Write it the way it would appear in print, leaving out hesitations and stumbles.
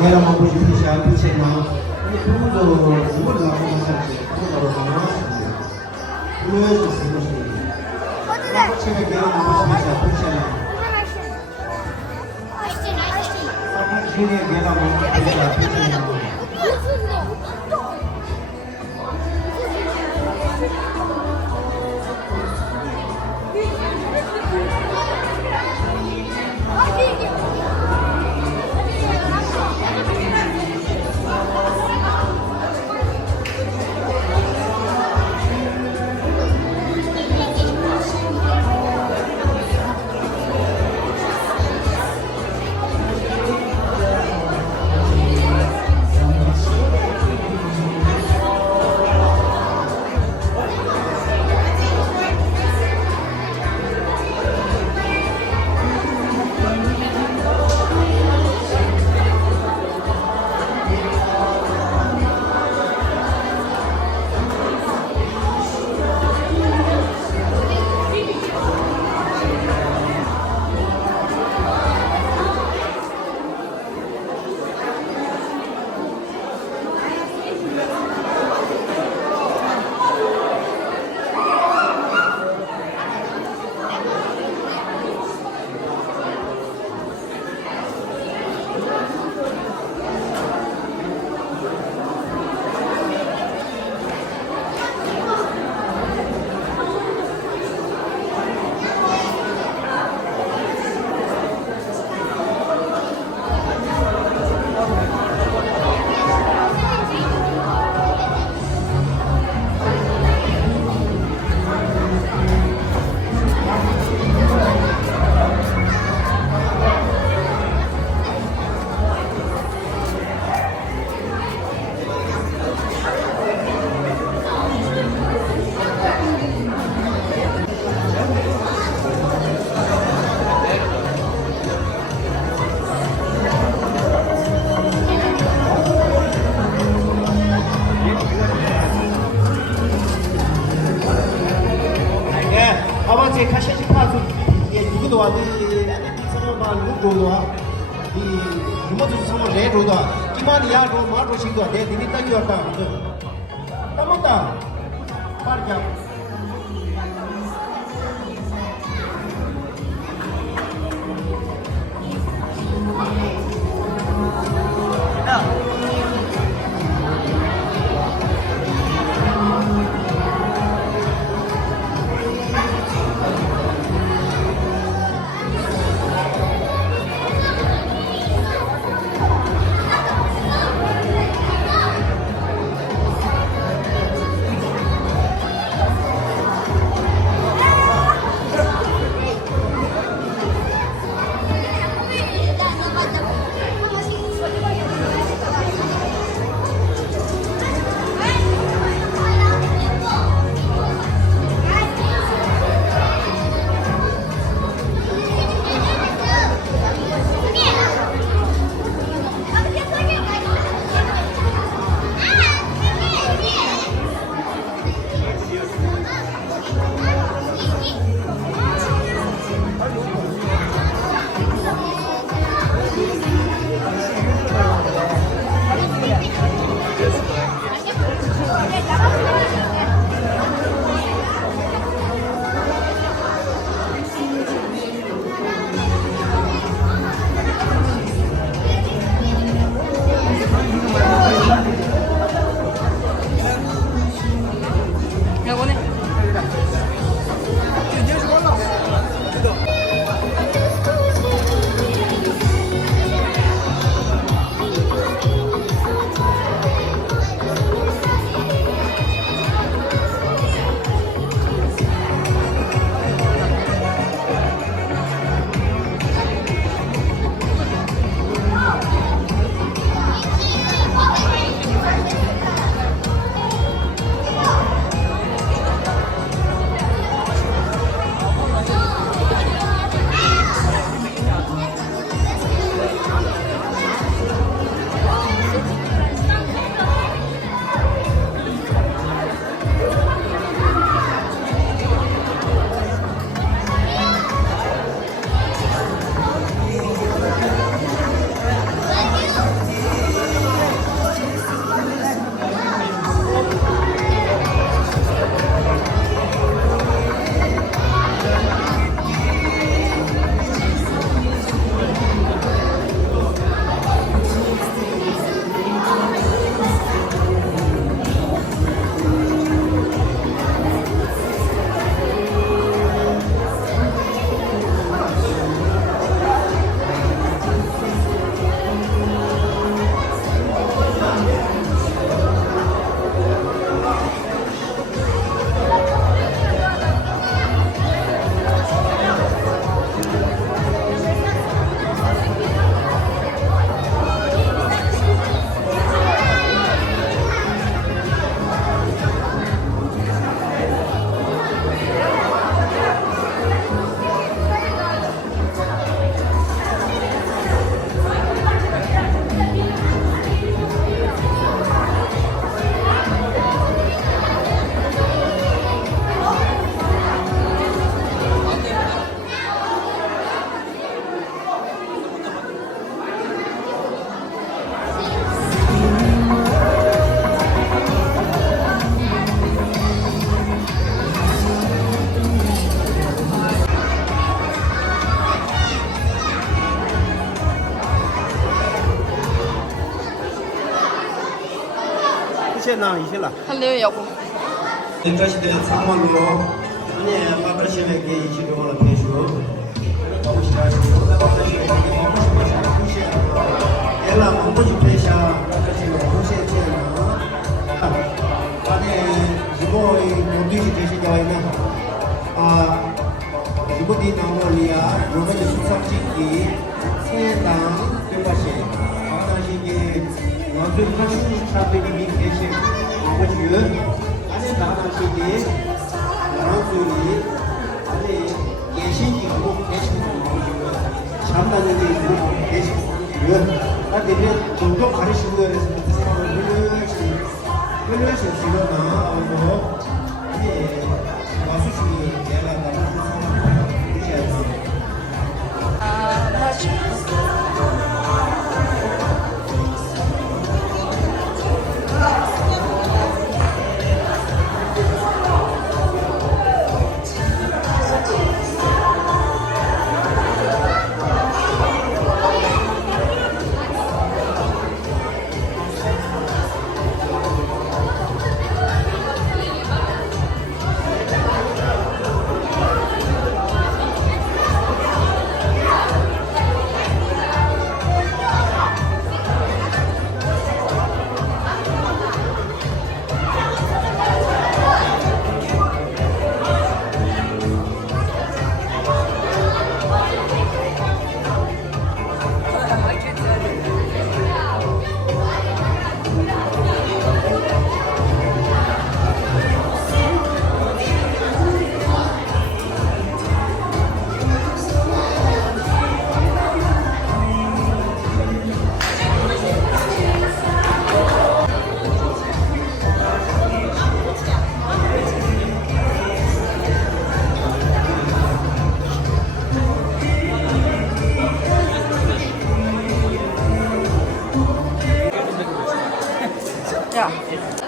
내가 먹고 싶은 시간 부채나 그분도 누구를 갖고 가실지 그분으로 가능하십니다. 그러해주시는 것입니다. 부채가 내가 먹고 싶은 시간 부채나 중에 내가 먹고 싶은 시간 부채나 아버지 가시지 파수 예 누구도 와도 이 성어만 누구도 이 이모들 성어 내로도 이만이 야로 마로 신도 내 니니 딱이 왔다 따먹다 빠르게 现那一些了。看留要不？这些的参观路，你把这些给一起给我了培训，保护起来，把这些给保护起来，保护起来，也让我们去培训这些保护些技能。把那如果我对这些教育呢，如果地方我里啊，如果就是上经济，现当对吧些，当些给，我对他是他对你明天些，我觉得，而且当些给，然后对你，而且也是一个也是我觉得，相当的一个也是我觉得，那这边种种还是为了什么？为了是这个呢，我也老是去原来的这些。Yeah.